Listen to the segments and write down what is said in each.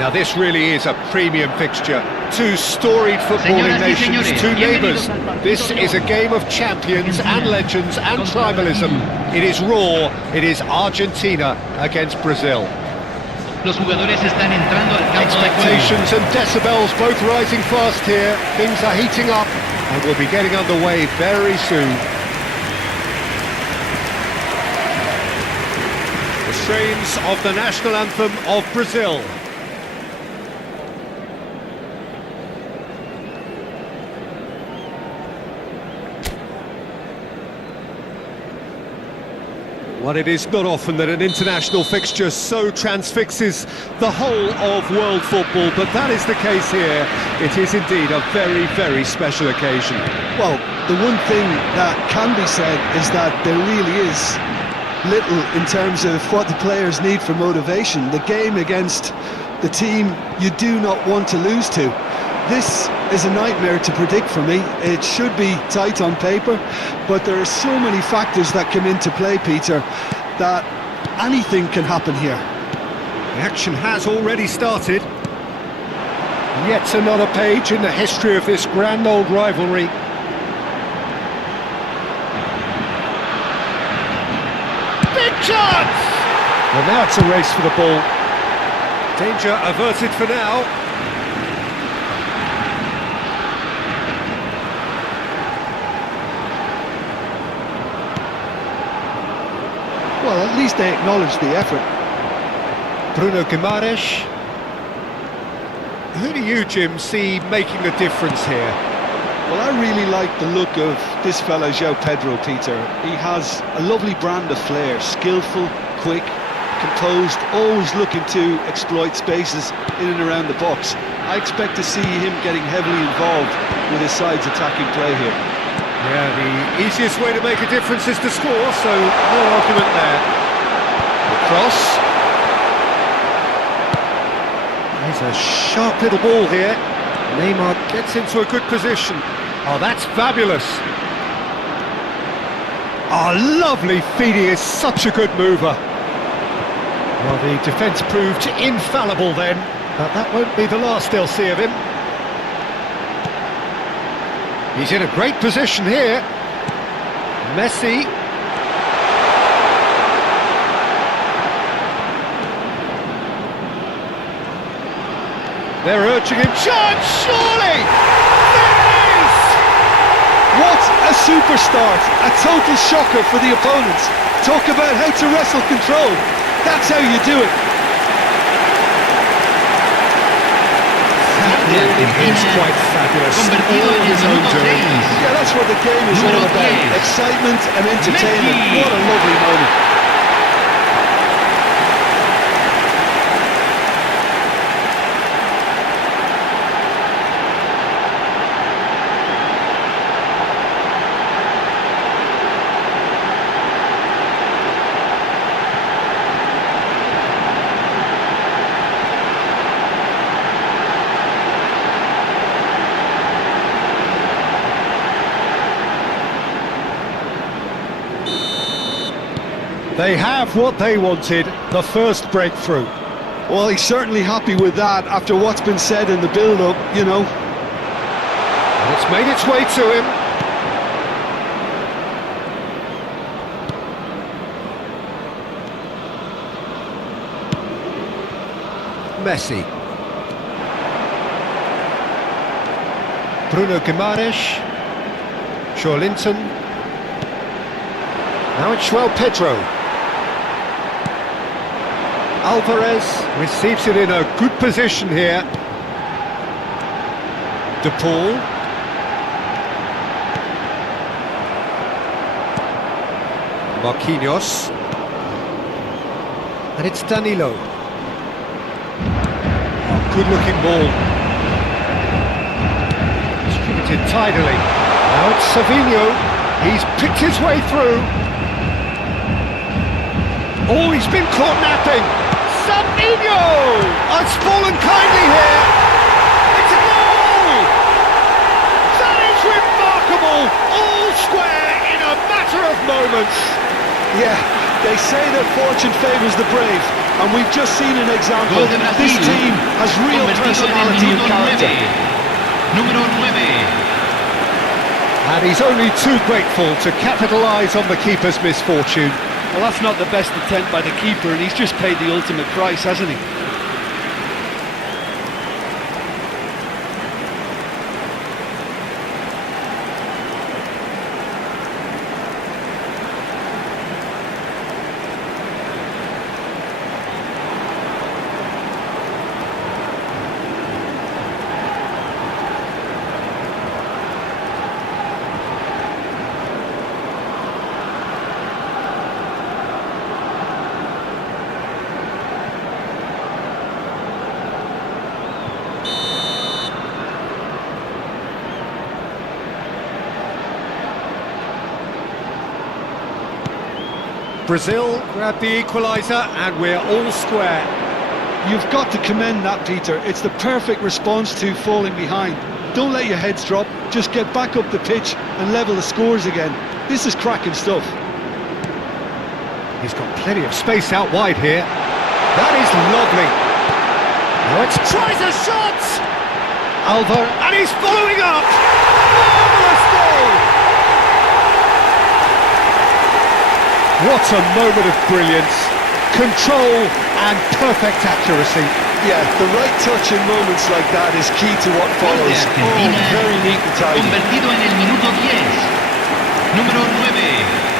Now this really is a premium fixture. Two storied footballing nations, two neighbours. This is a game of champions and legends and tribalism. It is raw, it is Argentina against Brazil. Los jugadores están entrando al campo de juego. Expectations and decibels both rising fast here. Things are heating up and we'll be getting underway very soon. The strains of the national anthem of Brazil. Well, it is not often that an international fixture so transfixes the whole of world football, but that is the case here. It is indeed a very, very special occasion. Well, the one thing that can be said is that there really is little in terms of what the players need for motivation. The game against the team you do not want to lose to. This is a nightmare to predict for me. It should be tight on paper, but there are so many factors that come into play, Peter, that anything can happen here. The action has already started. Yet another page in the history of this grand old rivalry. Big chance! Well, now it's a race for the ball. Danger averted for now. Well, at least they acknowledge the effort. Bruno Guimaraes. Who do you, Jim, see making the difference here? Well, I really like the look of this fella, João Pedro, Peter. He has a lovely brand of flair, skillful, quick, composed, always looking to exploit spaces in and around the box. I expect to see him getting heavily involved with his side's attacking play here. Yeah, the easiest way to make a difference is to score, so no argument there. The cross. There's a sharp little ball here. Neymar gets into a good position. Oh, that's fabulous. Oh, lovely feed. He is such a good mover. Well, the defence proved infallible then, but that won't be the last they'll see of him. He's in a great position here. Messi. They're urging him. Chance, surely! There it is! What a super start! A total shocker for the opponents. Talk about how to wrestle control. That's how you do it. It's quite fabulous. Convertido en el minuto 6. Yeah, that's what the game is all about. Excitement and entertainment. Messi. What a lovely moment. They have what they wanted, the first breakthrough. Well, he's certainly happy with that after what's been said in the build-up, you know. And it's made its way to him. Messi. Bruno Guimaraes. Linton. Now it's João Pedro. Alvarez receives it in a good position here. De Paul. Marquinhos. And it's Danilo. Oh, good-looking ball. Distributed tidily. Now it's Savinho. He's picked his way through. Oh, he's been caught napping. Savinho! It's fallen kindly here. It's a goal! That is remarkable. All square in a matter of moments. Yeah, they say that fortune favours the brave. And we've just seen an example. Gol de Brasil, This team has real convertido en el personality and minuto character. 9. Número 9. And he's only too grateful to capitalise on the keeper's misfortune. Well, that's not the best attempt by the keeper, and he's just paid the ultimate price, hasn't he? Brazil grab the equaliser and we're all square. You've got to commend that, Peter. It's the perfect response to falling behind. Don't let your heads drop, just get back up the pitch and level the scores again. This is cracking stuff. He's got plenty of space out wide here. That is lovely. Now it's tries a shot! Alva, and he's following up! Marvellous goal! What a moment of brilliance, control and perfect accuracy. Yeah, the right touch in moments like that is key to what Gol de follows. Argentina, Very neat and tidy. convertido en el minuto 10. Número 9.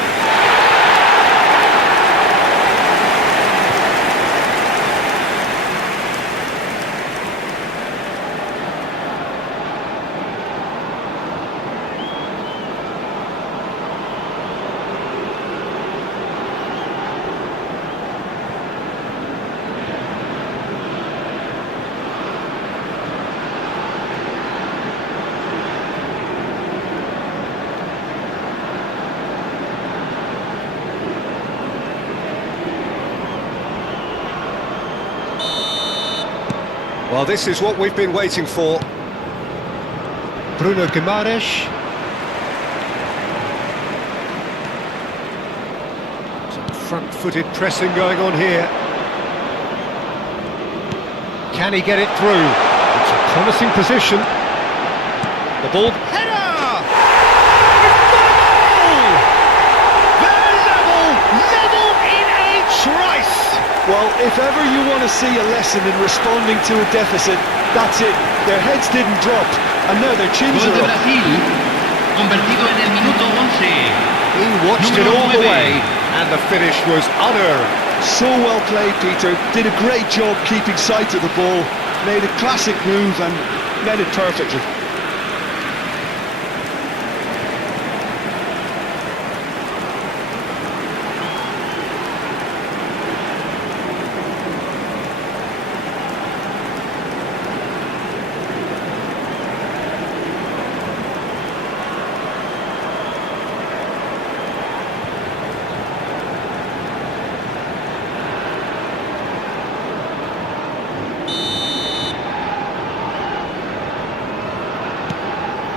Well, this is what we've been waiting for. Bruno Guimaraes. Some front-footed pressing going on here. Can he get it through? It's a promising position. The ball. Header! It's got a goal! They're level in a trice! Well, if ever you want to see a lesson in responding to a deficit, that's it. Their heads didn't drop, and now their chins Gol de are up. Brasil, convertido en el minuto 11. He watched it Número all the 9. way, and the finish was unearned. So well played, Peter. Did a great job keeping sight of the ball, made a classic move and met it perfectly.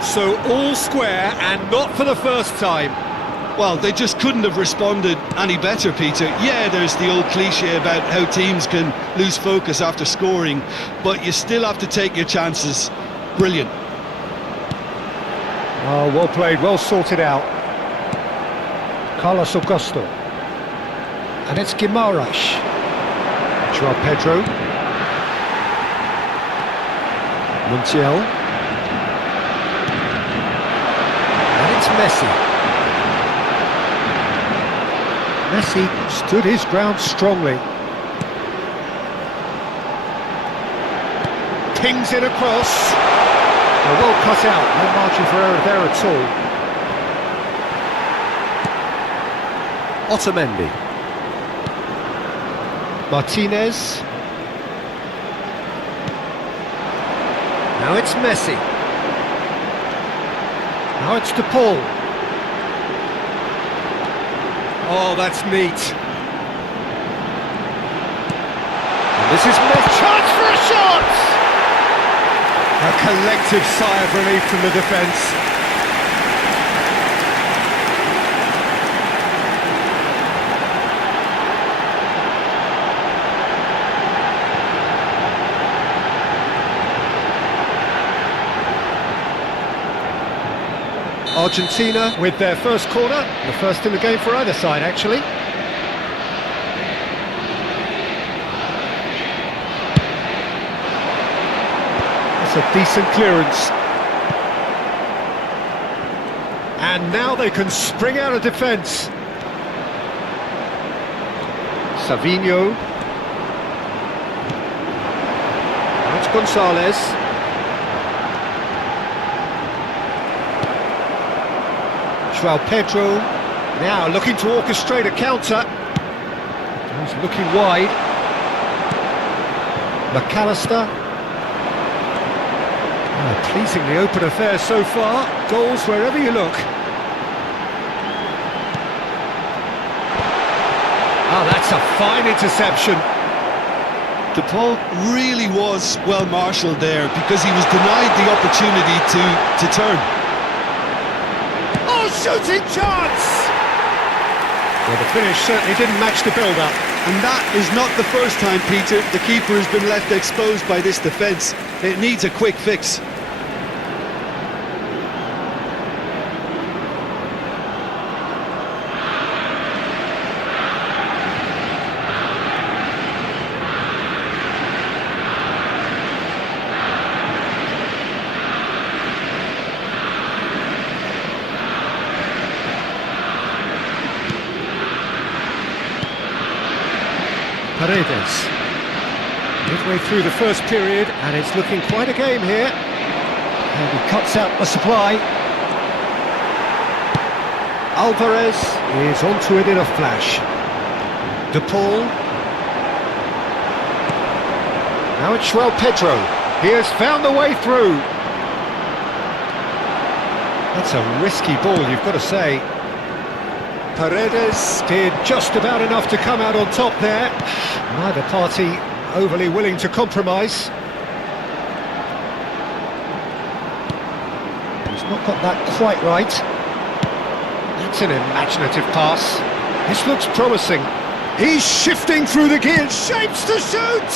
So all square, and not for the first time. Well, they just couldn't have responded any better, Peter. Yeah, there's the old cliche about how teams can lose focus after scoring, but you still have to take your chances. Brilliant. Oh, well played, well sorted out. Carlos Augusto. And it's Guimaraes. Joao Pedro. Montiel. And it's Messi. Messi stood his ground strongly. Pings it across. Well cut out, no margin for error there at all. Otamendi. Martinez. Now it's Messi. Now it's DePaul. Oh, that's neat. And this is Messi. Chance for a shot! A collective sigh of relief from the defence. Argentina with their first corner, the first in the game for either side actually. That's a decent clearance. And now they can spring out of defence. Savinho. That's Gonzalez. João Pedro. Now looking to orchestrate a counter. He's looking wide. McAllister. Oh, pleasingly open affair so far. Goals wherever you look. Oh, that's a fine interception. The ball really was well marshalled there because he was denied the opportunity to turn. Oh, shooting chance! Well, the finish certainly didn't match the build-up. And that is not the first time, Peter, the keeper has been left exposed by this defence. It needs a quick fix. Paredes. Midway through the first period, and it's looking quite a game here. And he cuts out the supply. Alvarez is onto it in a flash. De Paul. Now it's João Pedro. He has found the way through. That's a risky ball, you've got to say. Paredes did just about enough to come out on top there. Neither party overly willing to compromise. He's not got that quite right. That's an imaginative pass. This looks promising. He's shifting through the gears, shapes to shoot!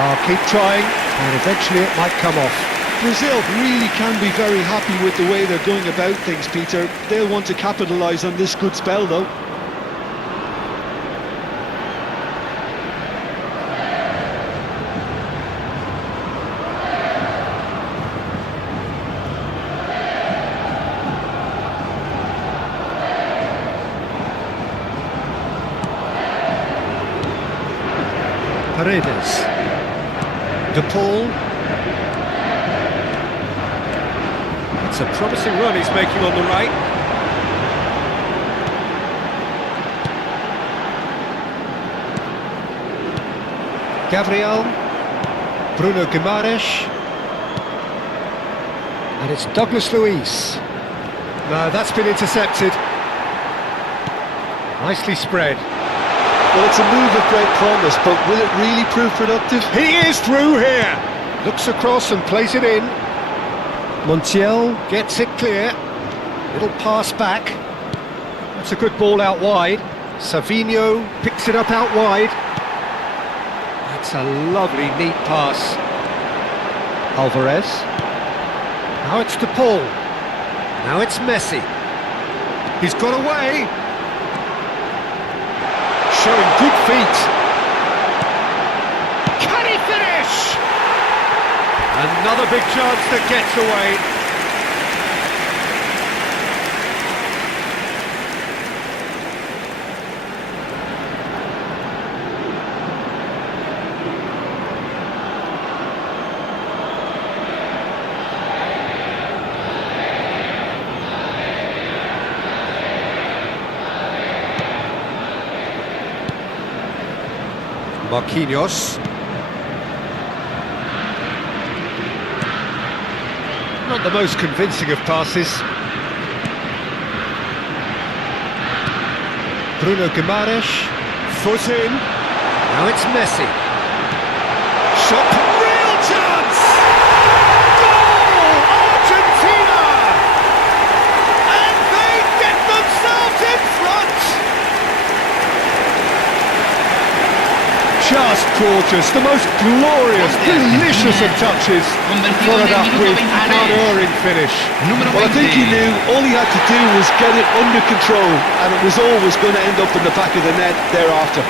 Oh, keep trying, and eventually it might come off. Brazil really can be very happy with the way they're going about things, Peter. They'll want to capitalise on this good spell, though. Paredes. De Paul. It's a promising run he's making on the right. Gabriel. Bruno Guimaraes. And it's Douglas Luiz. No, that's been intercepted. Nicely spread. Well, it's a move of great promise, but will it really prove productive? He is through here! Looks across and plays it in. Montiel gets it clear. Little pass back. That's a good ball out wide. Savinho picks it up out wide. That's a lovely, neat pass. Alvarez. Now it's De Paul. Now it's Messi. He's got away. Showing good feet. Can he finish? Another big chance that gets away. Marquinhos. Not the most convincing of passes. Bruno Guimaraes. Foot in. Now it's Messi. Shot. Real chance! Goal! Argentina! And they get themselves in front! Just gorgeous, the most glorious, delicious of touches, followed up with an unerring finish. Well, I think he knew all he had to do was get it under control, and it was always going to end up in the back of the net thereafter.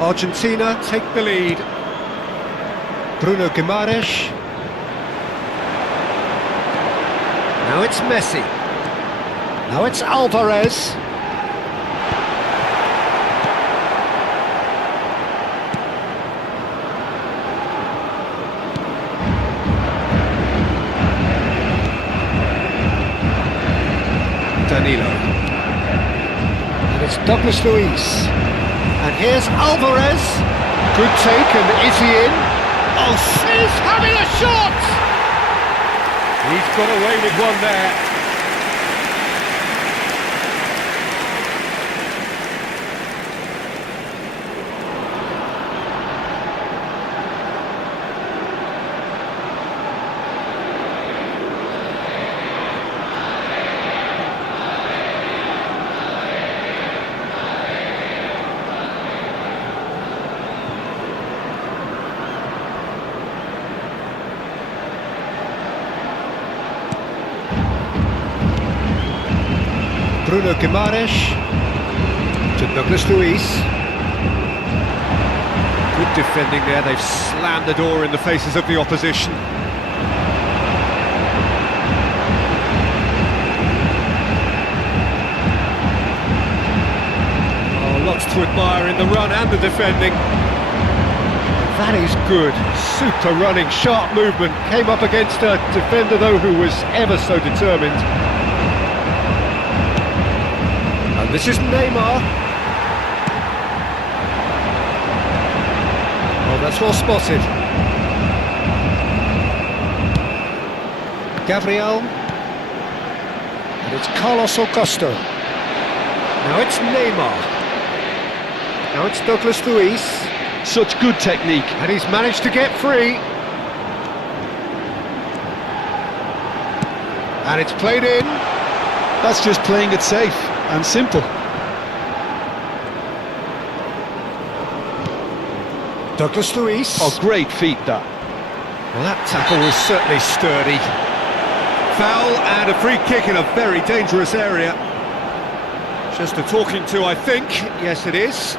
Argentina take the lead. Bruno Guimaraes. Now it's Messi. Now it's Alvarez. Danilo. And it's Douglas Luiz. And here's Alvarez. Good take, and is he in? Oh, he's having a shot! He's got away with one there. Bruno Guimaraes to Douglas Luiz. Good defending there, they've slammed the door in the faces of the opposition. Oh, lots to admire in the run and the defending. That is good, super running, sharp movement, came up against a defender though who was ever so determined. This is Neymar. Oh, that's well spotted. Gabriel. And it's Carlos Augusto. Now it's Neymar. Now it's Douglas Luiz. Such good technique. And he's managed to get free. And it's played in. That's just playing it safe and simple. Douglas Luiz. Oh, great feat that. Well, that tackle was certainly sturdy. Foul and a free kick in a very dangerous area. Just a talking to, I think. Yes, it is.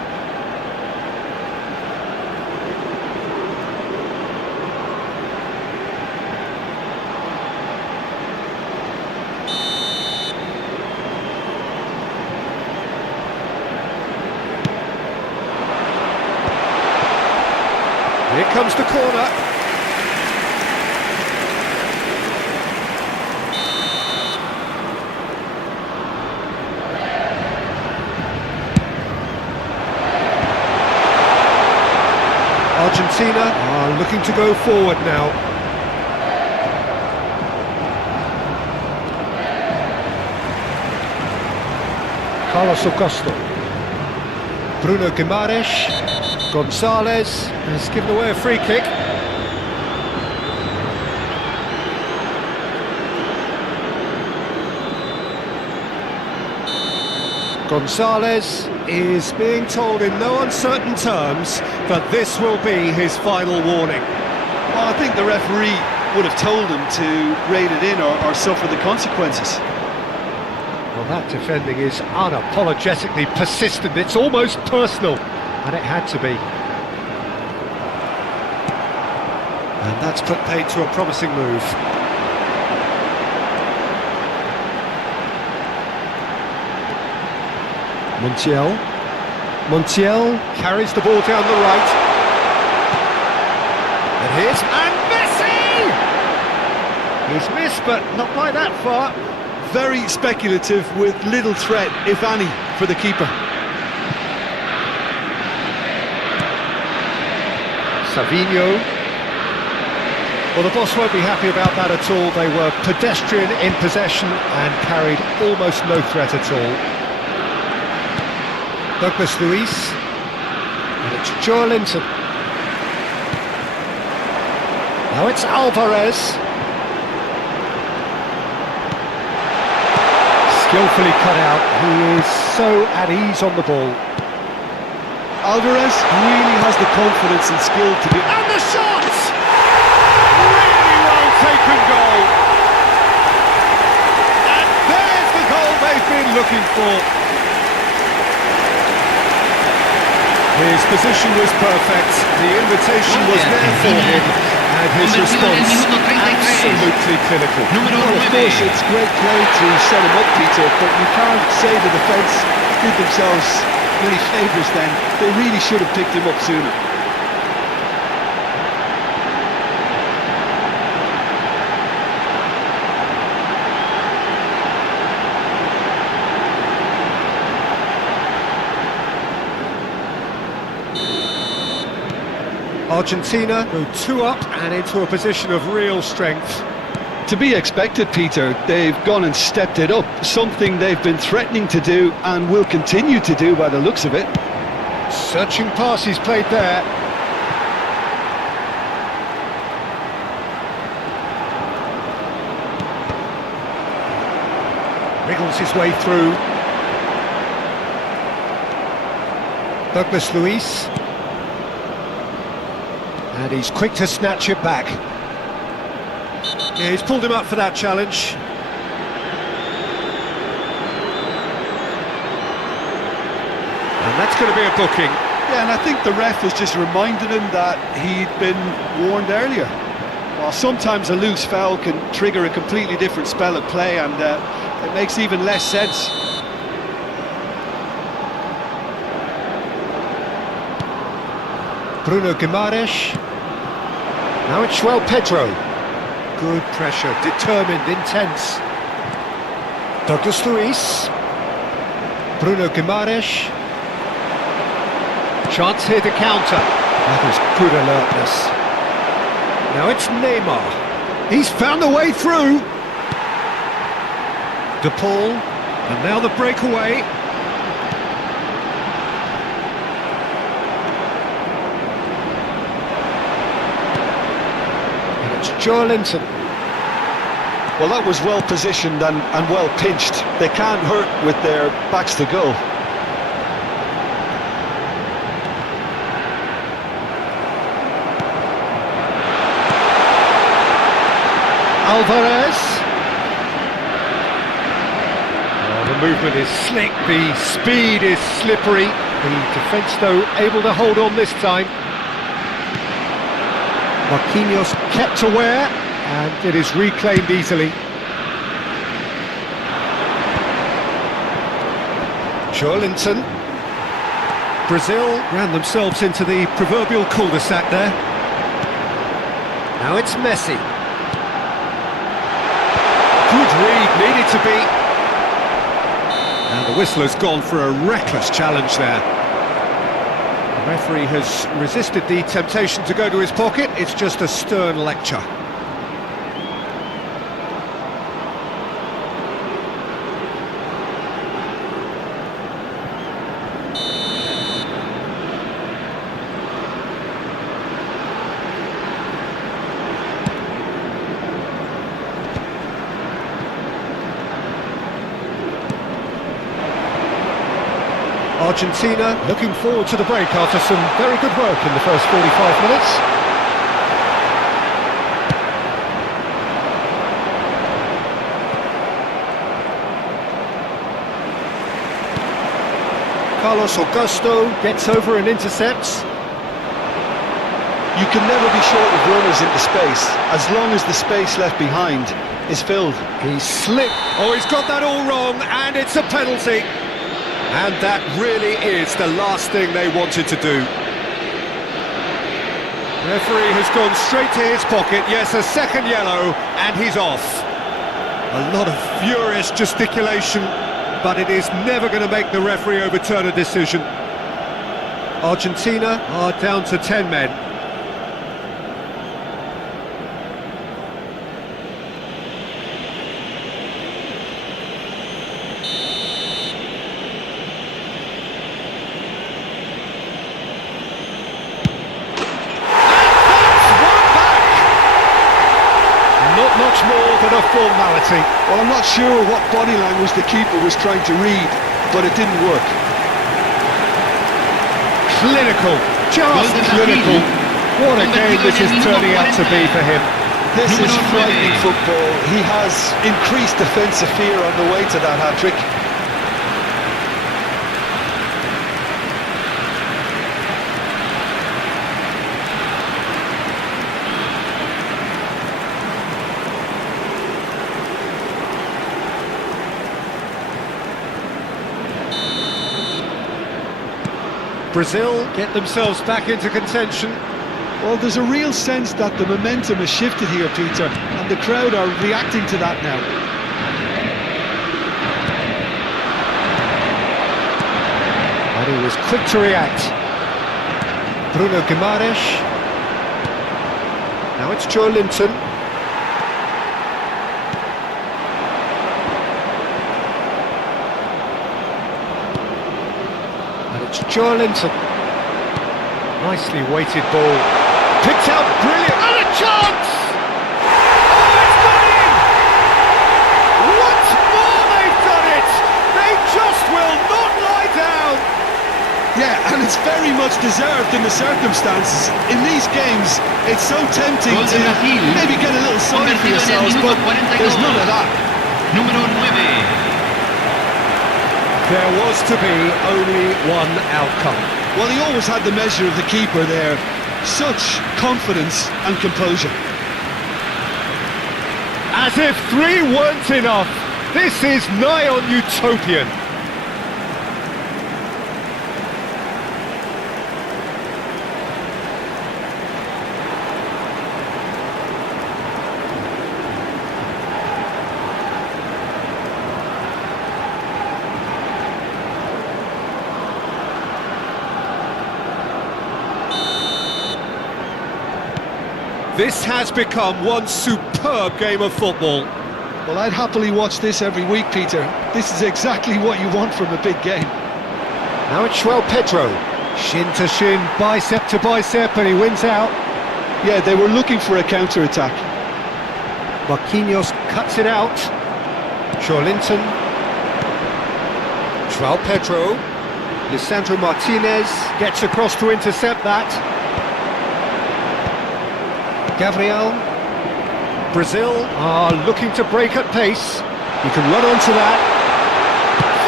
Here comes the corner. Argentina are looking to go forward now. Carlos Augusto. Bruno Guimaraes. Gonzalez has given away a free kick. Gonzalez is being told in no uncertain terms that this will be his final warning. Well, I think the referee would have told him to rein it in or suffer the consequences. Well, that defending is unapologetically persistent. It's almost personal. And it had to be. And that's put paid to a promising move. Montiel carries the ball down the right. And here's Messi! He's missed, but not by that far. Very speculative with little threat, if any, for the keeper. Savinho. Well, the boss won't be happy about that at all. They were pedestrian in possession and carried almost no threat at all. Douglas Luiz. And it's Joelinton. Now it's Alvarez. Skillfully cut out. He is so at ease on the ball. Alvarez really has the confidence and skill to do... And the shot! Really well taken goal. And there's the goal they've been looking for. His position was perfect. The invitation was there for him. And his response absolutely clinical. Well, of course, it's great play to set him up, Peter, but you can't say the defence did themselves many favours then. They really should have picked him up sooner. Argentina go 2 up and into a position of real strength. To be expected, Peter. They've gone and stepped it up, something they've been threatening to do and will continue to do by the looks of it. Searching pass he's played there. Wriggles his way through. Douglas Luiz. And he's quick to snatch it back. Yeah, he's pulled him up for that challenge. And that's going to be a booking. Yeah, and I think the ref has just reminded him that he'd been warned earlier. While sometimes a loose foul can trigger a completely different spell of play, and it makes even less sense. Bruno Guimaraes. Now it's João Pedro. Good pressure, determined, intense. Douglas Luiz. Bruno Guimaraes. Chance here to counter. That is good alertness. Now it's Neymar. He's found a way through. De Paul. And now the breakaway. Joelinton. Well, that was well positioned and well pinched. They can't hurt with their backs to goal. Alvarez. Oh, the movement is slick, the speed is slippery. The defence, though, able to hold on this time. Marquinhos kept aware, and it is reclaimed easily. Joelinton. Brazil ran themselves into the proverbial cul-de-sac there. Now it's Messi. Good read, needed to be. And the whistler's gone for a reckless challenge there. The referee has resisted the temptation to go to his pocket. It's just a stern lecture. Argentina looking forward to the break after some very good work in the first 45 minutes. Carlos Augusto gets over and intercepts. You can never be short of runners into space, as long as the space left behind is filled. He slipped. Oh, he's got that all wrong, and it's a penalty. And that really is the last thing they wanted to do. Referee has gone straight to his pocket. Yes, a second yellow, and he's off. A lot of furious gesticulation, but it is never going to make the referee overturn a decision. Argentina are down to 10 men. more than a formality. Well, I'm not sure what body language the keeper was trying to read, but it didn't work. Clinical, just clinical. What a game this is turning out to be for him. This is frightening football. He has increased defensive fear on the way to that hat-trick. Brazil get themselves back into contention. Well, there's a real sense that the momentum has shifted here, Peter, and the crowd are reacting to that now. And he was quick to react. Bruno Guimaraes. Now it's Joe Linton. And it's Joe Linton. Nicely weighted ball. Picked out brilliant. And a chance! Oh, it's gone in! Once more they've done it! They just will not lie down! Yeah, and it's very much deserved in the circumstances. In these games, it's so tempting to maybe get a little sorry for yourselves, but there's none of that. Número 9. There was to be only one outcome. Well, he always had the measure of the keeper there. Such confidence and composure. As if 3 weren't enough, this is nigh on utopian. This has become one superb game of football. Well, I'd happily watch this every week, Peter. This is exactly what you want from a big game. Now it's João Pedro. Shin to shin, bicep to bicep, and he wins out. Yeah, they were looking for a counter-attack. Marquinhos cuts it out. Joe Linton. João Pedro. Lisandro Martinez gets across to intercept that. Gabriel. Brazil are looking to break at pace. He can run onto that.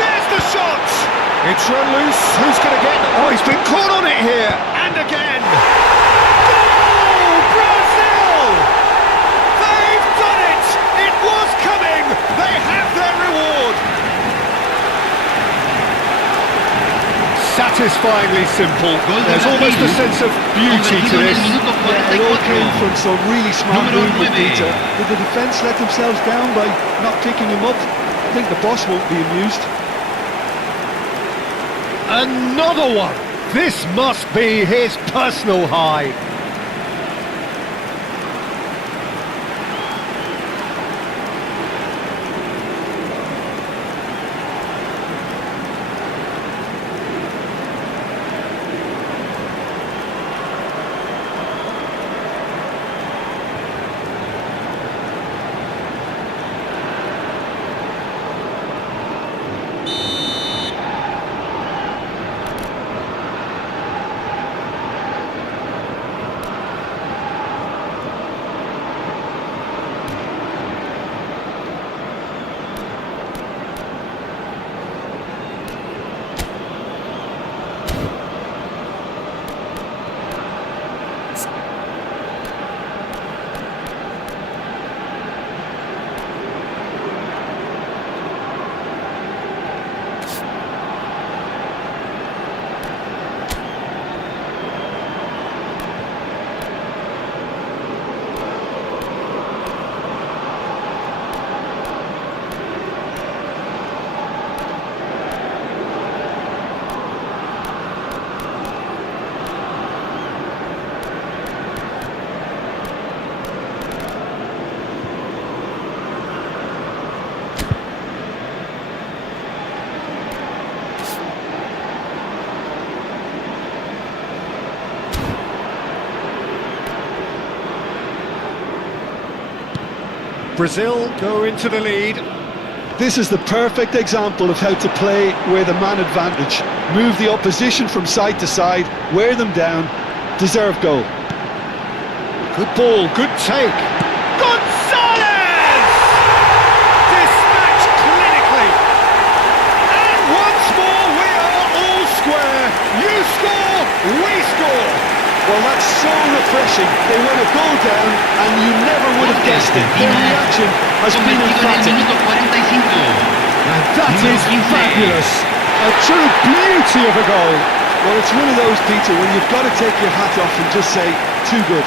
There's the shot! It's run loose. Who's going to get it? Oh, he's been caught on it here. And again. Goal! Brazil! They've done it! It was coming! They have their reward! Satisfyingly simple. There's almost a sense of beauty to this. Yeah, it all came from some really smart movement, Peter. Did the defence let themselves down by not picking him up? I think the boss won't be amused. Another one! This must be his personal high. Brazil go into the lead. This is the perfect example of how to play with a man advantage. Move the opposition from side to side, wear them down, deserve goal. Good ball, good take. Gonzalez! Dispatched clinically. And once more we are all square. You score, we score. Well, that's so refreshing. They went a goal down and you never would have guessed it. Their reaction has been emphatic. And that is fabulous. A true beauty of a goal. Well, it's one of those, Peter, when you've got to take your hat off and just say, too good.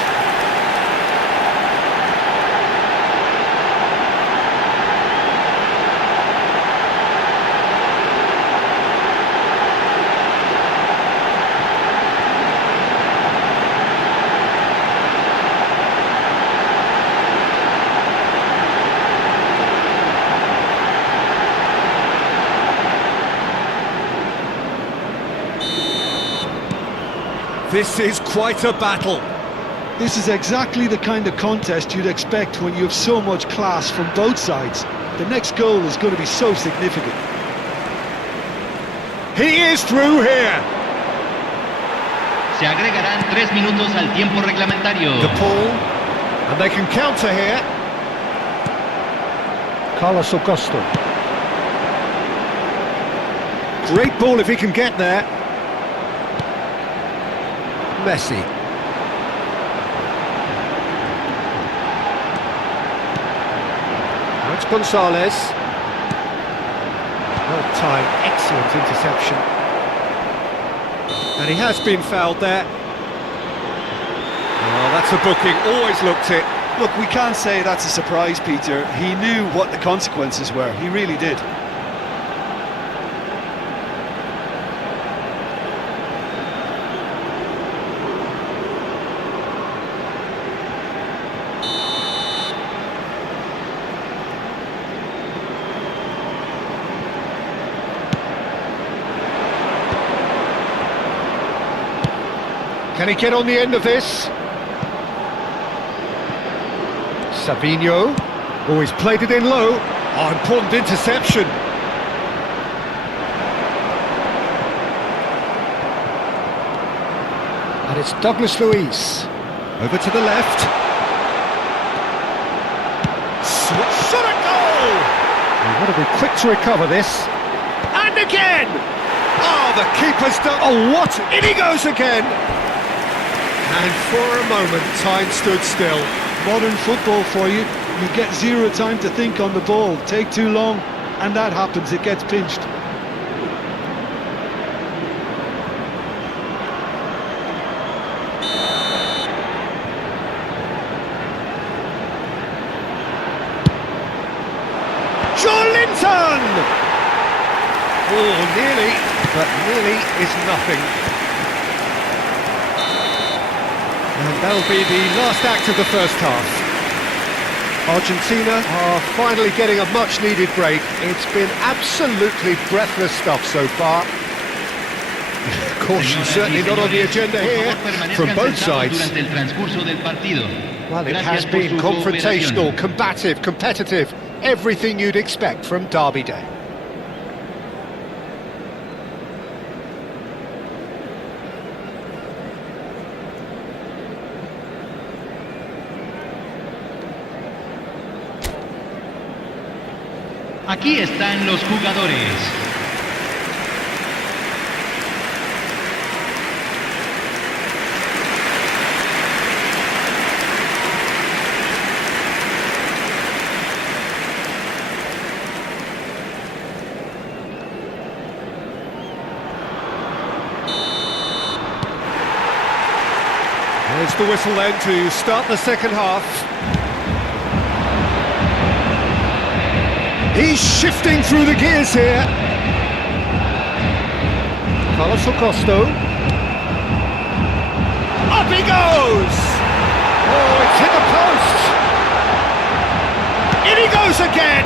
This is quite a battle. This is exactly the kind of contest you'd expect when you have so much class from both sides. The next goal is going to be so significant. He is through here. Se agregarán 3 minutos al tiempo reglamentario. The ball, and they can counter here. Carlos Augusto. Great ball if he can get there. Messi. That's Gonzalez. Well timed, excellent interception. And he has been fouled there. Oh, that's a booking, always looked it. Look, we can't say that's a surprise, Peter. He knew what the consequences were. He really did. Can he get on the end of this? Savinho. Oh, he's played it in low. Oh, important interception. And it's Douglas Luiz. Over to the left. Shot a goal! We've got to be quick to recover this. And again! Oh, the keeper's done... Oh, what? In he goes again! And for a moment, time stood still. Modern football for you. You get zero time to think on the ball. Take too long, and that happens. It gets pinched. Joelinton! Oh, nearly, but nearly is nothing. And that'll be the last act of the first half. Argentina are finally getting a much-needed break. It's been absolutely breathless stuff so far. Caution certainly not on the agenda here from both sides. Well, it has been confrontational, combative, competitive, everything you'd expect from Derby Day. Aquí están los jugadores. There's the whistle then to start the second half. He's shifting through the gears here. Carlos Augusto. Up he goes! Oh, it's hit the post! In he goes again!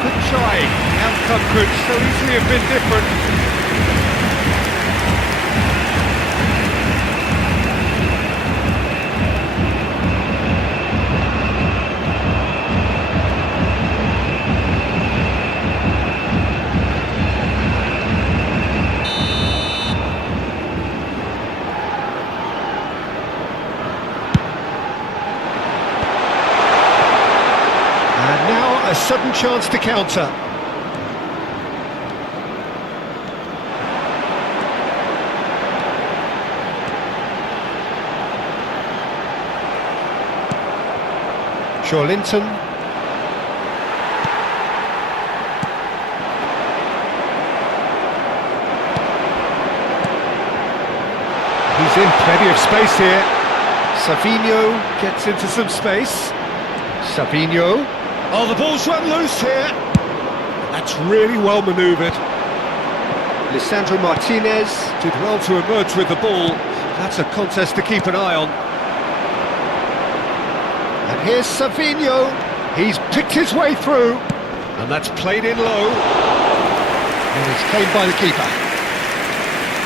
Good try. The outcome could so easily have been different. sudden chance to counter. Linton. He's in plenty of space here. Savinho gets into some space. Savinho. Oh, the ball's run loose here. That's really well manoeuvred. Lisandro Martinez did well to emerge with the ball. That's a contest to keep an eye on. And here's Savinho. He's picked his way through. And that's played in low. And it's claimed by the keeper.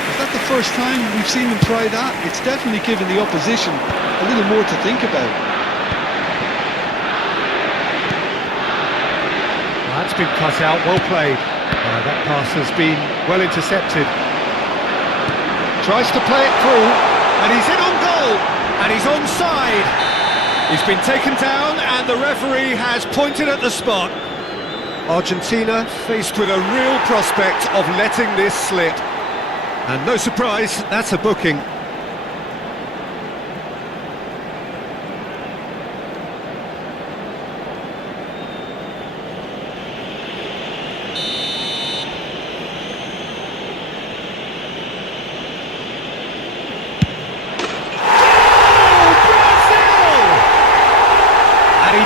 Is that the first time we've seen them try that? It's definitely given the opposition a little more to think about. That's been cut out, well played. That pass has been well intercepted. Tries to play it through, and he's in on goal, and he's onside. He's been taken down, and the referee has pointed at the spot. Argentina faced with a real prospect of letting this slip. And no surprise, that's a booking.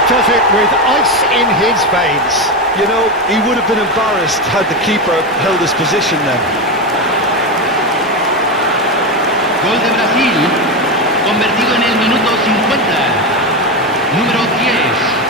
Does it with ice in his veins. You know, he would have been embarrassed had the keeper held his position then. Gol de Brasil, convertido en el minuto 50. Número 10.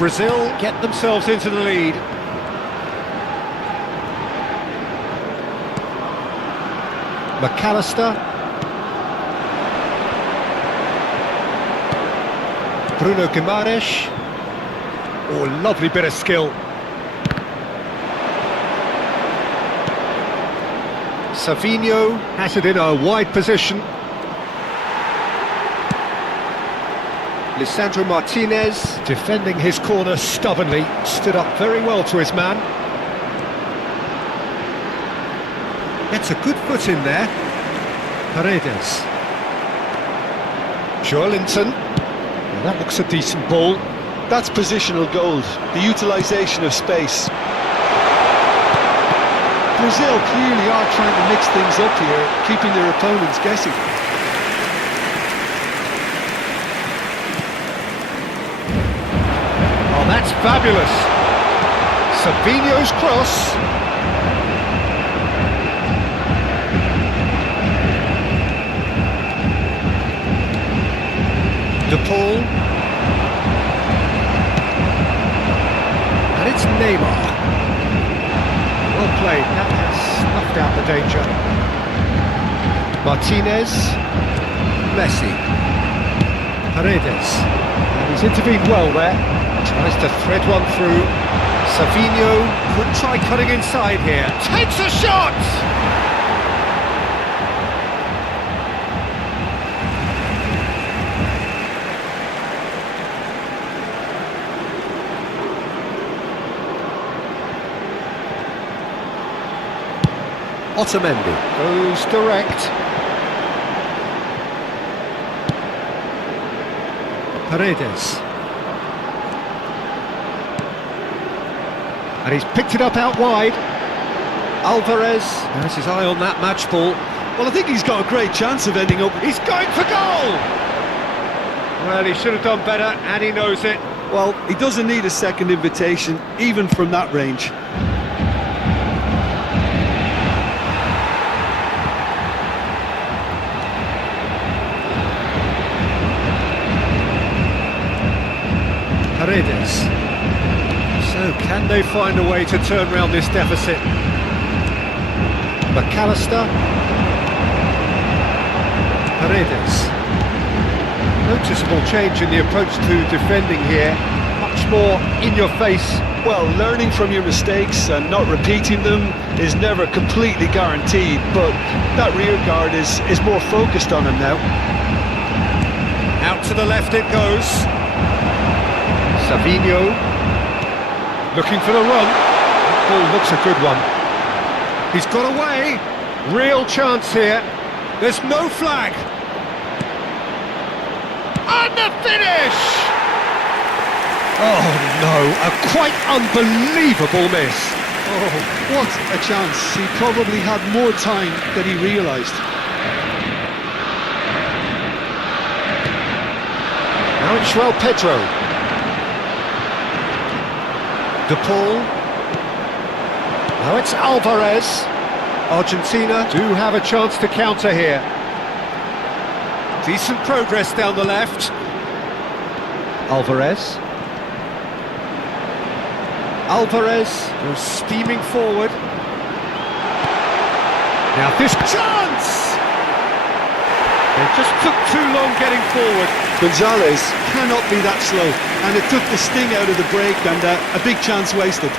Brazil get themselves into the lead. McAllister. Bruno Guimaraes. Oh, lovely bit of skill. Savinho has it in a wide position. Lisandro Martinez, defending his corner stubbornly, stood up very well to his man. Gets a good foot in there. Paredes. Linton. Well, that looks a decent ball. That's positional gold, the utilisation of space. Brazil clearly are trying to mix things up here, keeping their opponents guessing. That's fabulous. Savinho's cross. De Paul. And it's Neymar. Well played. That has snuffed out the danger. Martinez. Messi. Paredes. And he's intervened well there. Tries to thread one through. Savinho could try cutting inside here. Takes a shot! Otamendi goes direct. Paredes. And he's picked it up out wide. Alvarez has his eye on that match ball. Well, I think he's got a great chance of ending up... He's going for goal! Well, he should have done better, and he knows it. Well, he doesn't need a second invitation, even from that range. Paredes. So, can they find a way to turn around this deficit? McAllister. Paredes. Noticeable change in the approach to defending here. Much more in your face. Well, learning from your mistakes and not repeating them is never completely guaranteed, but that rear guard is more focused on him now. Out to the left it goes. Savinho. Looking for the run. That ball looks a good one. He's got away. Real chance here. There's no flag. And the finish! Oh no, a quite unbelievable miss. Oh, what a chance. He probably had more time than he realised. Now it's João Pedro. De Paul. Now it's Alvarez. Argentina do have a chance to counter here. Decent progress down the left. Alvarez. Alvarez goes steaming forward. Now this chance! They just took too long getting forward. Gonzalez cannot be that slow, and it took the sting out of the break and a big chance wasted.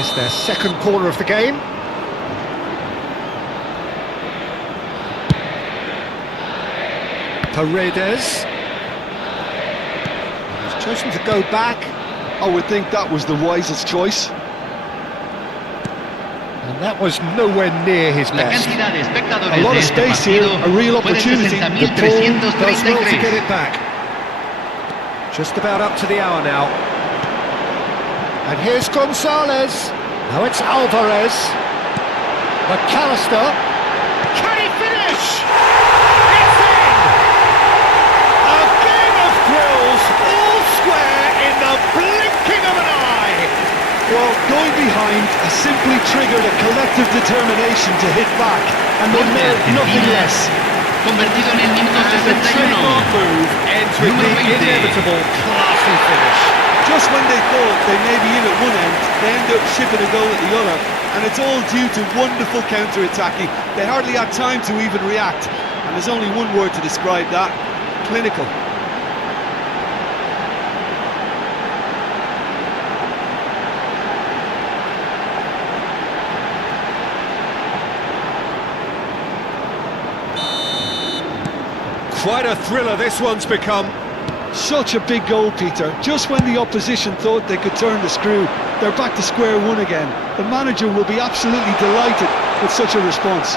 It's their second corner of the game. Paredes. He's chosen to go back. I would think that was the wisest choice. And that was nowhere near his best. A lot of space here, a real opportunity. The ball does well to get it back. Just about up to the hour now. And here's Gonzalez. Now it's Alvarez. McAllister. Can he finish? It's in! A game of thrills, all square in the blinking of an eye. Well, going behind has simply triggered a collective determination to hit back, and they meant nothing less. Convertido en el minuto And the 61. trademark move ends with the inevitable classy finish. Just when they thought they may be in at one end, they end up shipping a goal at the other, and it's all due to wonderful counter-attacking. They hardly had time to even react, and there's only one word to describe that: clinical. Quite a thriller this one's become. Such a big goal, Peter. Just when the opposition thought they could turn the screw, they're back to square one again. The manager will be absolutely delighted with such a response.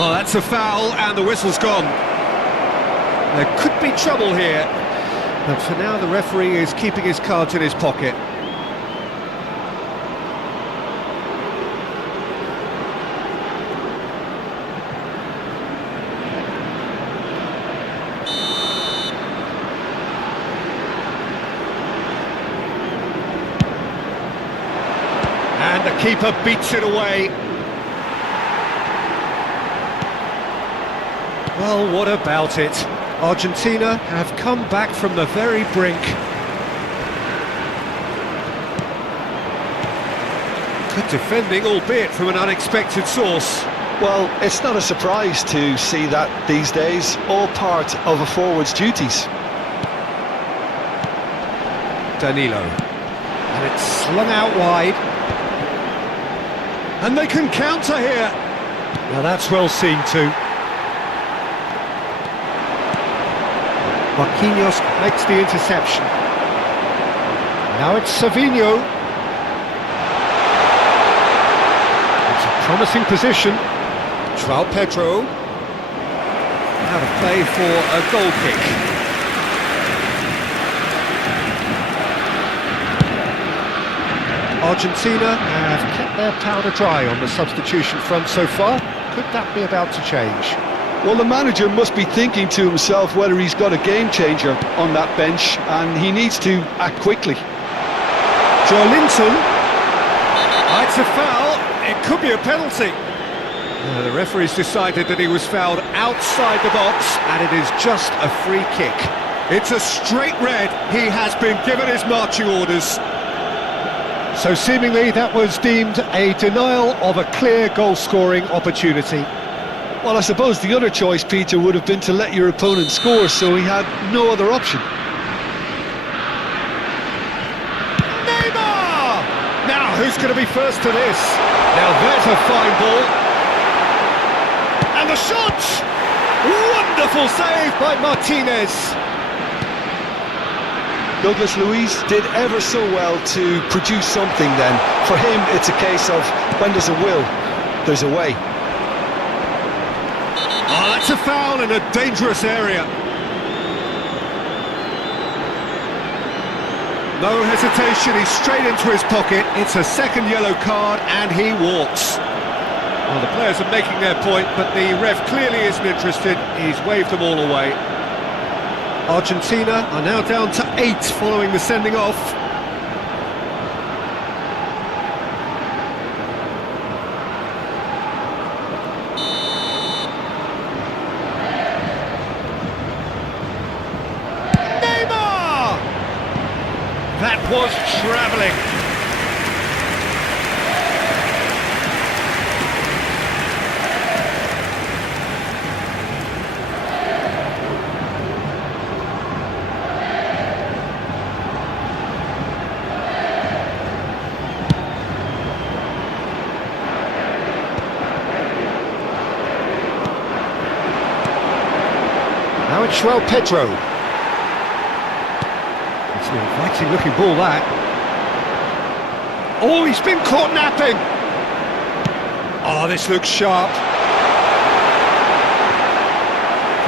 Oh, that's a foul, and the whistle's gone. There could be trouble here, but for now the referee is keeping his cards in his pocket. And the keeper beats it away. Well, what about it? Argentina have come back from the very brink. Good defending, albeit from an unexpected source. Well, it's not a surprise to see that these days, all part of a forward's duties. Danilo. And it's slung out wide. And they can counter here. Now that's well seen too. Marquinhos makes the interception. Now it's Savinho. It's a promising position. João Pedro. Out of play for a goal kick. Argentina have kept their powder dry on the substitution front so far. Could that be about to change? Well, the manager must be thinking to himself whether he's got a game changer on that bench, and he needs to act quickly. Joelinton. It's a foul. It could be a penalty. The referee's decided that he was fouled outside the box, and it is just a free kick. It's a straight red. He has been given his marching orders. So seemingly that was deemed a denial of a clear goal-scoring opportunity. Well, I suppose the other choice, Peter, would have been to let your opponent score, so he had no other option. Neymar! Now, who's going to be first to this? Now, there's a fine ball. And the shot! Wonderful save by Martinez. Douglas Luiz did ever so well to produce something then. For him, it's a case of when there's a will, there's a way. Oh, that's a foul in a dangerous area. No hesitation, he's straight into his pocket. It's a second yellow card and he walks. Well, the players are making their point, but the ref clearly isn't interested. He's waved them all away. Argentina are now down to 8 following the sending off. Neymar! That was travelling. Now it's Pedro. It's an inviting looking ball, that. Oh, he's been caught napping. Oh, this looks sharp.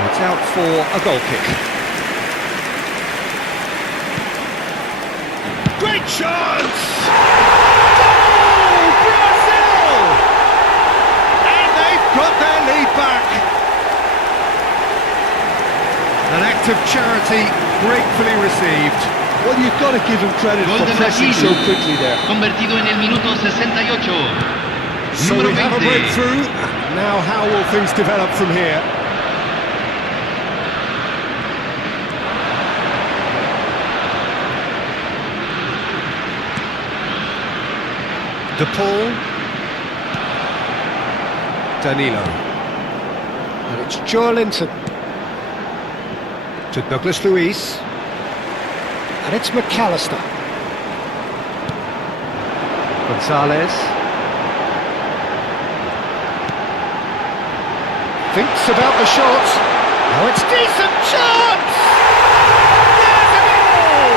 It's out for a goal kick. Great chance! Goal, Brazil! And they've got their lead back. An act of charity gratefully received. Well, you've got to give him credit Gol for de pressing Brasil, so quickly there. convertido en el minuto 68. So Número we have a 20. breakthrough. Now how will things develop from here? De Paul. Danilo. And it's Joelinton. To Douglas Luiz. And it's McAllister. Gonzalez. Thinks about the shot. Now it's decent chance! There's a goal!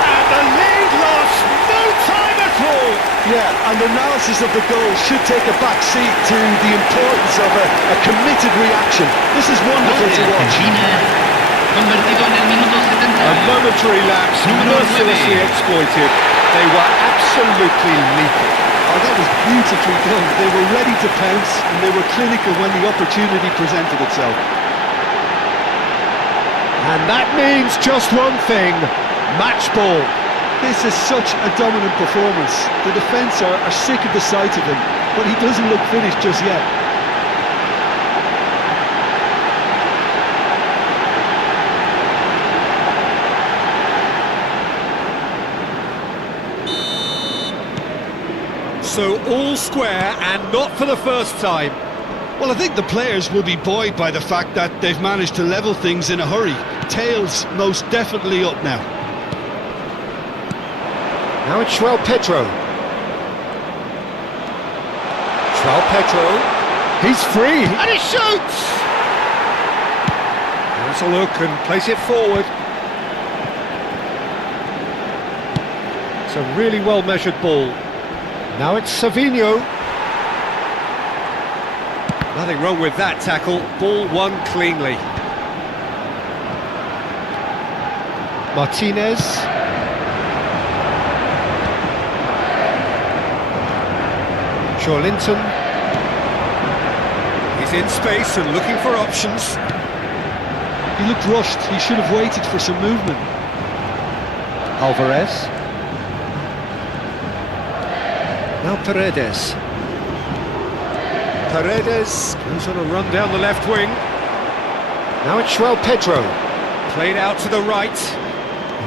And the lead lost no time at all! Yeah, and analysis of the goal should take a back seat to the importance of a committed reaction. This is wonderful to watch. Argentina, convertido en el minuto 70. A momentary lapse, Número mercilessly 9. exploited. They were absolutely lethal. Oh, that was beautifully done. They were ready to pounce, and they were clinical when the opportunity presented itself. And that means just one thing, match ball. This is such a dominant performance. The defence are sick of the sight of him, but he doesn't look finished just yet. So all square and not for the first time. Well, I think the players will be buoyed by the fact that they've managed to level things in a hurry. Tails most definitely up now. Now it's Pedro. Pedro. He's free. And he shoots! Let's a look and place it forward. It's a really well-measured ball. Now it's Savinho. Nothing wrong with that tackle. Ball won cleanly. Martinez. Joelinton. He's in space and looking for options. He looked rushed. He should have waited for some movement. Alvarez. Now Paredes. Paredes goes on a run down the left wing. Now it's João Pedro. Played out to the right.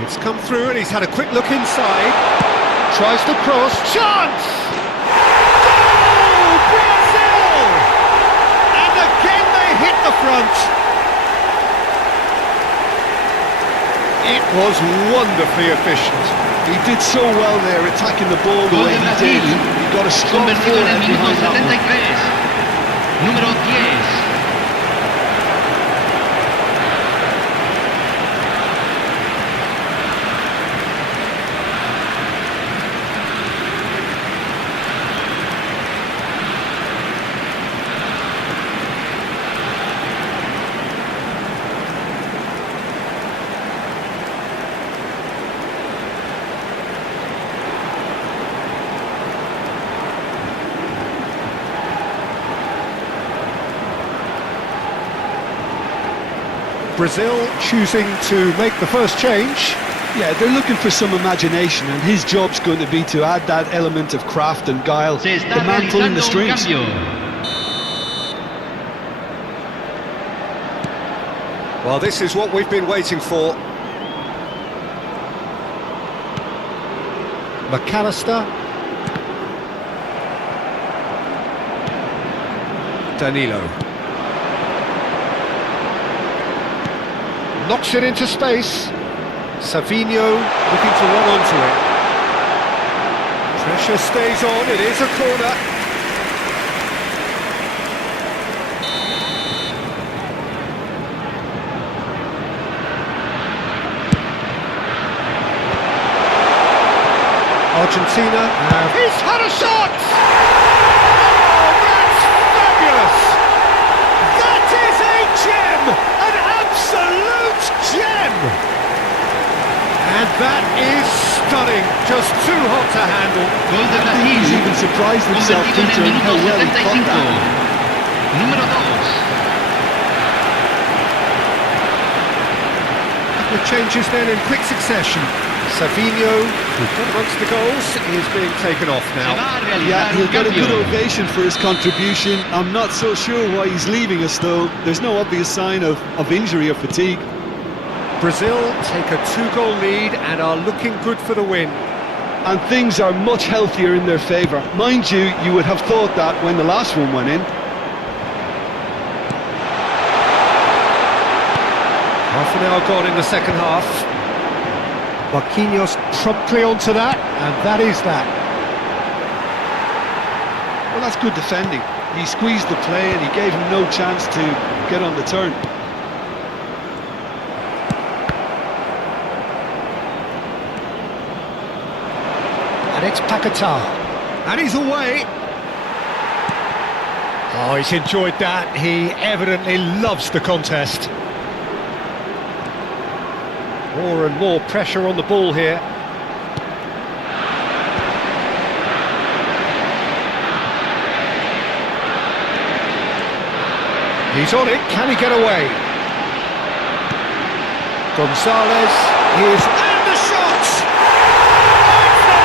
It's come through and he's had a quick look inside. Tries to cross. Chance! Goal! Brazil! And again they hit the front. It was wonderfully efficient. He did so well there, attacking the ball the way he did. He got a strong forehead behind that one. Número 10. Brazil choosing to make the first change. Yeah, they're looking for some imagination, and his job's going to be to add that element of craft and guile. Se The está man pulling the realizando un strings. cambio. Well, this is what we've been waiting for. McAllister. Danilo. Knocks it into space. Savinho looking to run onto it. Pressure stays on, it is a corner. Argentina have... He's had a shot! Oh, that's fabulous! That is a gem! An absolute gem! And that is stunning, just too hot to handle. Gol de I think he's Brasil. even surprised himself, Convertido en Peter, el in how minuto well he caught 75. that. Número 2. The changes then in quick succession. Savinho, who got amongst the goals, is being taken off Se now. va a realizar Yeah, he'll un get a good cambio. ovation for his contribution. I'm not so sure why he's leaving us, though. There's no obvious sign of injury or fatigue. Brazil take a 2-goal lead and are looking good for the win. And things are much healthier in their favour. Mind you, you would have thought that when the last one went in. Half an hour gone in the second half. Marquinhos promptly onto that, and that is that. Well, that's good defending. He squeezed the play and he gave him no chance to get on the turn. And it's Paquetá. And he's away. Oh, he's enjoyed that. He evidently loves the contest. More and more pressure on the ball here. He's on it, can he get away? Gonzalez is... And the shot! It's there!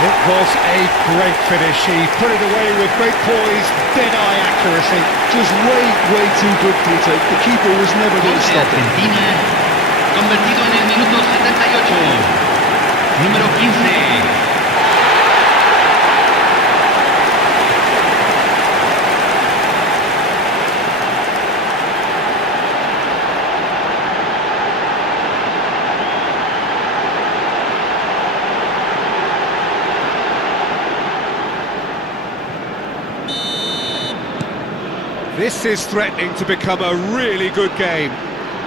It was a great finish. He put it away with great poise, dead-eye accuracy. Just way too good, Peter. The keeper was never Gol going to de stop him. Argentina. Convertido en el minuto 78. Número 15. This is threatening to become a really good game.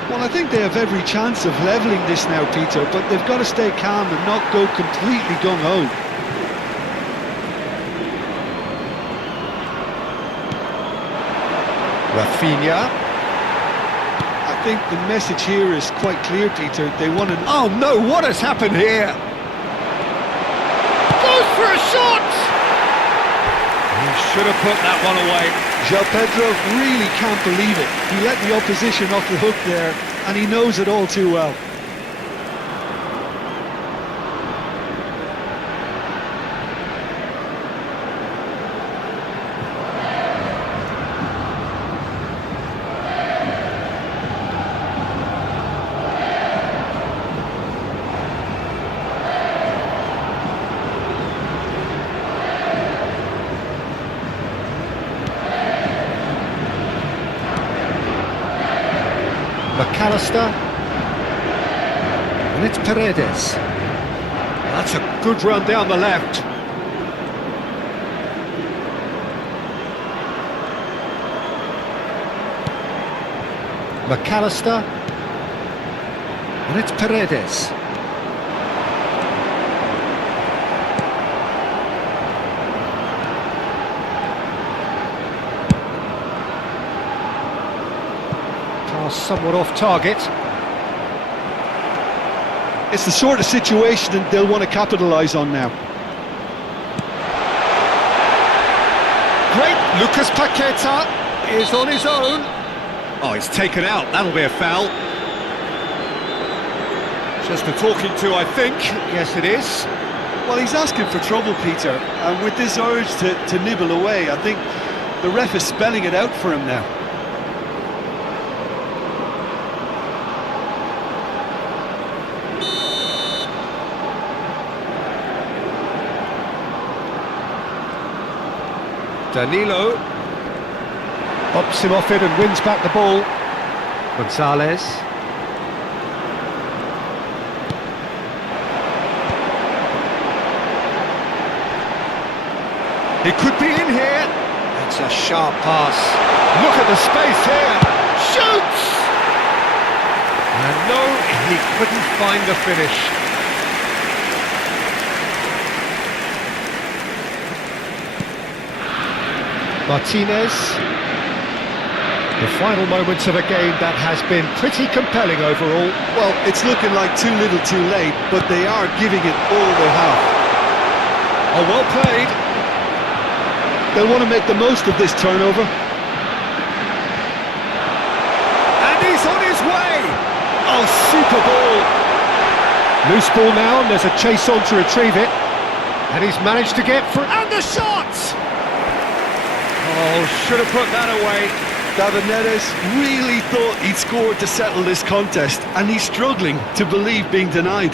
Well, I think they have every chance of levelling this now, Peter, but they've got to stay calm and not go completely gung-ho. Rafinha. I think the message here is quite clear, Peter. They want to... Oh no, what has happened here? Goes for a shot! He should have put that one away. João Pedro really can't believe it. He let the opposition off the hook there, and he knows it all too well. McAllister. And it's Paredes. That's a good run down the left. McAllister. And it's Paredes. Pass somewhat off target. It's the sort of situation that they'll want to capitalise on now. Great, Lucas Paqueta is on his own. Oh, it's taken out, that'll be a foul. Just a talking to, I think. Yes, it is. Well, he's asking for trouble, Peter, and with this urge to nibble away, I think the ref is spelling it out for him now. Danilo pops him off it and wins back the ball. Gonzalez. He could be in here. It's a sharp pass. Look at the space here. Shoots! And no, he couldn't find the finish. Martinez. The final moments of a game that has been pretty compelling overall. Well, it's looking like too little too late, but they are giving it all they have. Oh, well played. They'll want to make the most of this turnover. And he's on his way! Oh, super ball! Loose ball now, and there's a chase on to retrieve it. And he's managed to get through. And the shot! Oh, should have put that away. David Neres really thought he'd scored to settle this contest, and he's struggling to believe being denied.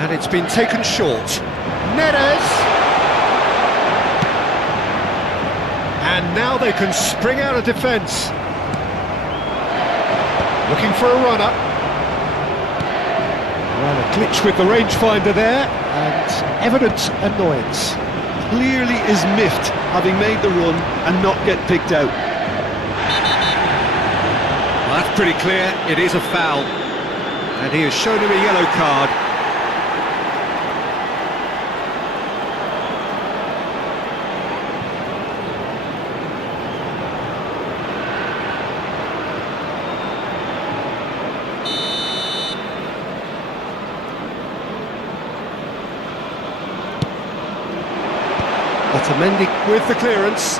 And it's been taken short. Neres! And now they can spring out of defence. Looking for a runner. Well, a glitch with the rangefinder there, and evident annoyance. Clearly is miffed, having made the run and not get picked out. Well, that's pretty clear, it is a foul. And he has shown him a yellow card. Otamendi with the clearance.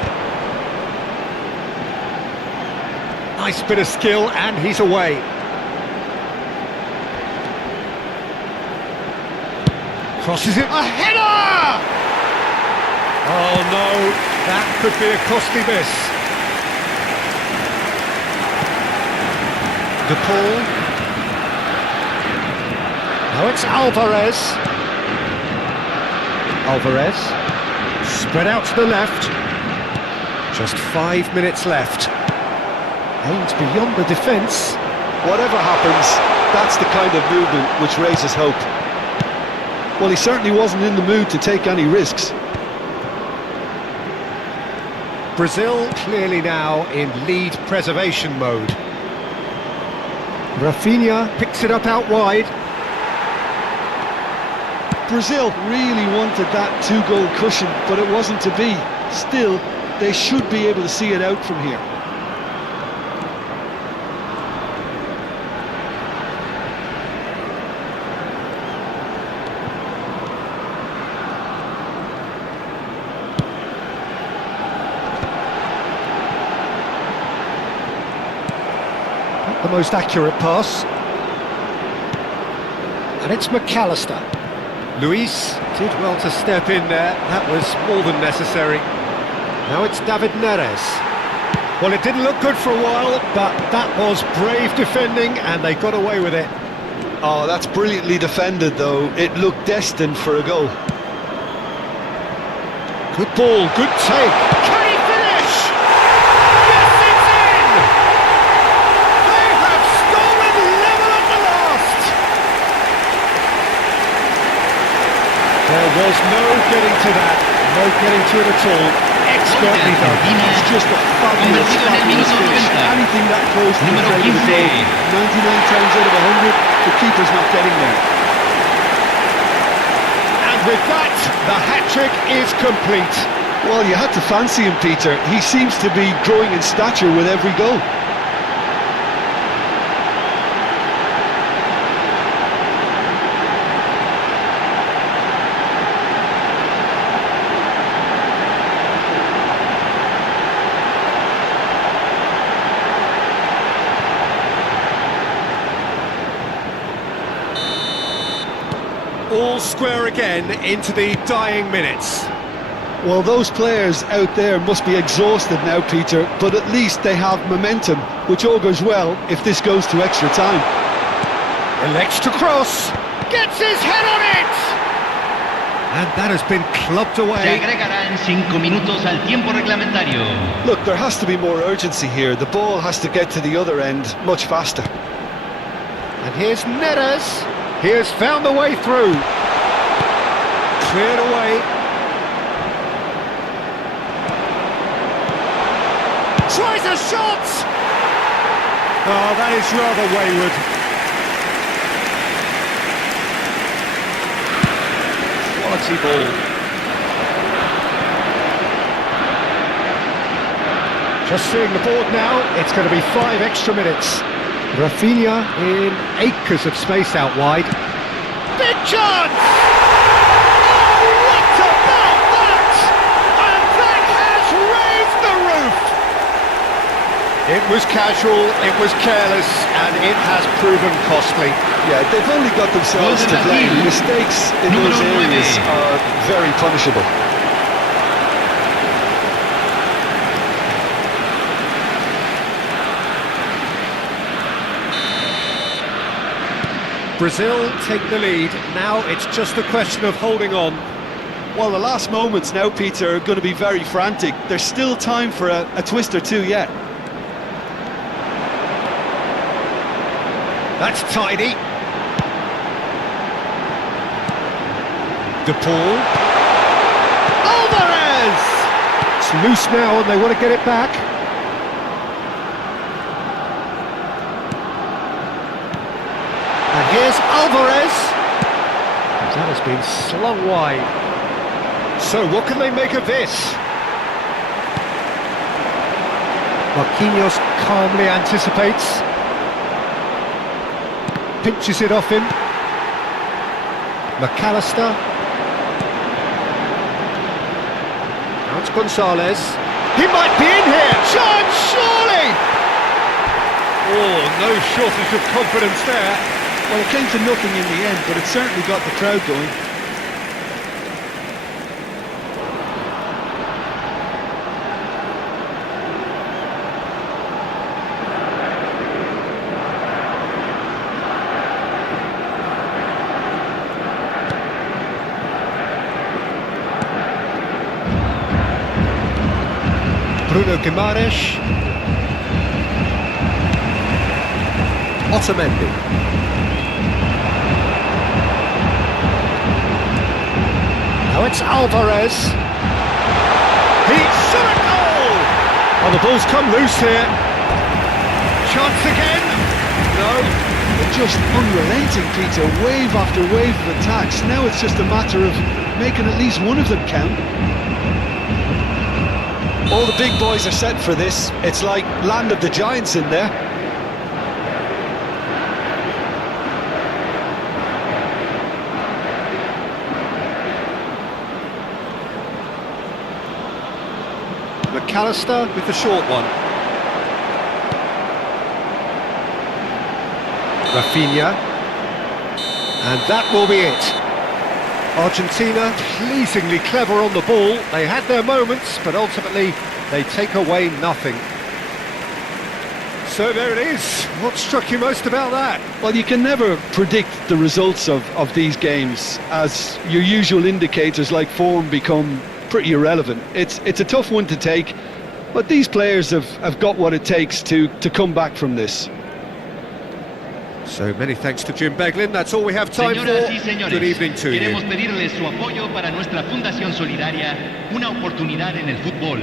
Nice bit of skill, and he's away. Crosses it, a header! Oh no, that could be a costly miss. De Paul. Now it's Alvarez. Spread out to the left. Just 5 minutes left. Aims beyond the defence. Whatever happens, that's the kind of movement which raises hope. Well, he certainly wasn't in the mood to take any risks. Brazil clearly now in lead preservation mode. Rafinha picks it up out wide. Brazil really wanted that two-goal cushion, but it wasn't to be. Still, they should be able to see it out from here. Not the most accurate pass. And it's McAllister. Luis did well to step in there, that was more than necessary. Now it's David Neres. Well, it didn't look good for a while, but that was brave defending and they got away with it. Oh, that's brilliantly defended, though. It looked destined for a goal. Good ball, good take. Can he finish? Yes, it's in! They have stolen level at the last! There was no getting to that, no getting to it at all. Expertly done. It's just a fabulous finish. Anything that close to the frame of the goal. 99 times out of 100, the keeper's not getting there. And with that, the hat-trick is complete. Well, you had to fancy him, Peter. He seems to be growing in stature with every goal. All square again into the dying minutes. Well, those players out there must be exhausted now, Peter, but at least they have momentum, which augurs well if this goes to extra time. Elects to cross, gets his head on it! And that has been clubbed Se away. agregarán 5 minutos al tiempo reglamentario. Look, there has to be more urgency here. The ball has to get to the other end much faster. And here's Neres. He has found the way through. Cleared away. Tries a shot! Oh, that is rather wayward. Quality ball. Just seeing the board now, it's going to be 5 extra minutes. Rafinha in acres of space out wide. Big chance! Oh, what about that? And that has raised the roof! It was casual, it was careless, and it has proven costly. Yeah, they've only got themselves to blame. Mistakes in those areas are very punishable. Brazil take the lead. Now it's just a question of holding on. Well, the last moments now, Peter, are going to be very frantic. There's still time for a twist or two yet. That's tidy. De Paul. Alvarez! It's loose now and they want to get it back. And here's Alvarez. That has been slung wide. So what can they make of this? Marquinhos calmly anticipates. Pinches it off him. McAllister. Now it's Gonzalez. He might be in here! Chance, surely! Oh, no shortage of confidence there. Well, it came to nothing in the end, but it certainly got the crowd going. Bruno Guimaraes. Otamendi. Now it's Alvarez. He shot a goal! Oh, the ball's come loose here. Chance again. No. They're just unrelenting, Peter. Wave after wave of attacks. Now it's just a matter of making at least one of them count. All the big boys are set for this. It's like Land of the Giants in there. McAllister with the short one. Rafinha. And that will be it. Argentina pleasingly clever on the ball. They had their moments, but ultimately they take away nothing. So there it is. What struck you most about that? Well, you can never predict the results of these games, as your usual indicators like form become pretty irrelevant. It's a tough one to take, but these players have got what it takes to come back from this. So many thanks to Jim Beglin. That's all we have time Señoras y for. señores, Good evening to you. queremos pedirles su apoyo para nuestra Fundación Solidaria, una oportunidad en el fútbol.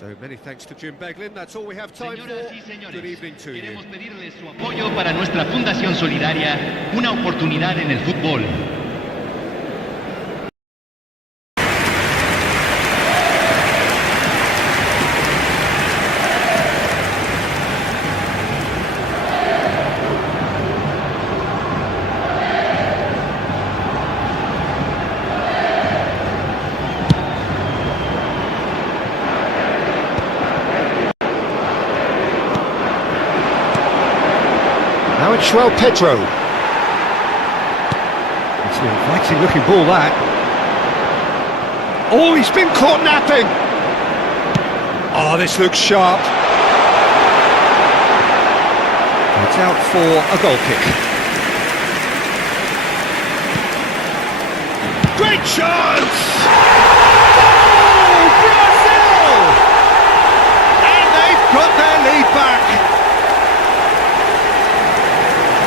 So many thanks to Jim Beglin. That's all we have time Señoras for. y señores, Good evening to you. queremos pedirles su apoyo para nuestra Fundación Solidaria, una oportunidad en el fútbol. Now it's Pedro. It's an inviting looking ball, that. Oh, he's been caught napping. Oh, this looks sharp. It's out for a goal kick. Great chance! Oh, Brazil! And they've got their lead back.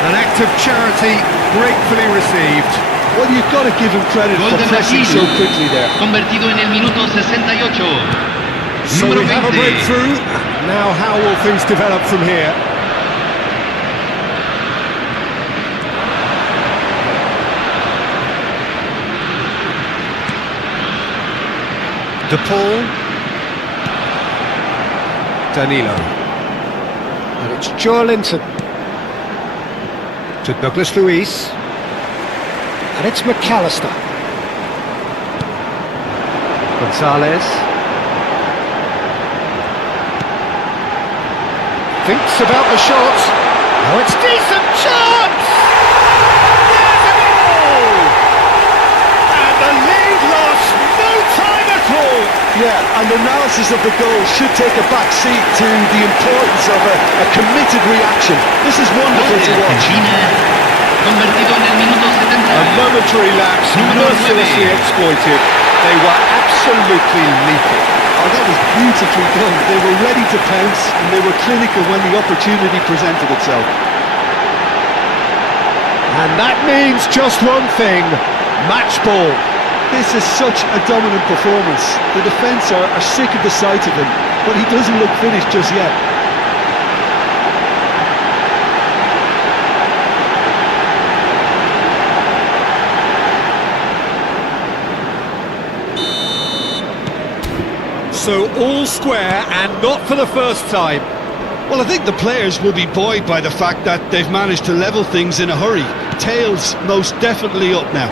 An act of charity gratefully received. Well, you've got to give him credit Gol for de pressing Brasil, so quickly there. convertido en el minuto 68. So Número we have a 20. breakthrough. Now how will things develop from here? De Paul. Danilo. And it's Joelinton. To Douglas Luiz. And it's McAllister. Gonzalez. Thinks about the shot. Oh, it's decent chance! There's a goal! And the lead lost no time at all! Yeah, and analysis of the goal should take a back seat to the importance of a committed reaction. This is Gol wonderful de to watch. Argentina, convertido en el minuto A 70. momentary lapse, Número mercilessly 9. exploited. They were absolutely lethal. Oh, that was beautifully done. They were ready to pounce, and they were clinical when the opportunity presented itself. And that means just one thing, match ball. This is such a dominant performance. The defence are sick of the sight of him, but he doesn't look finished just yet. So all square, and not for the first time. Well, I think the players will be buoyed by the fact that they've managed to level things in a hurry. Tails most definitely up now.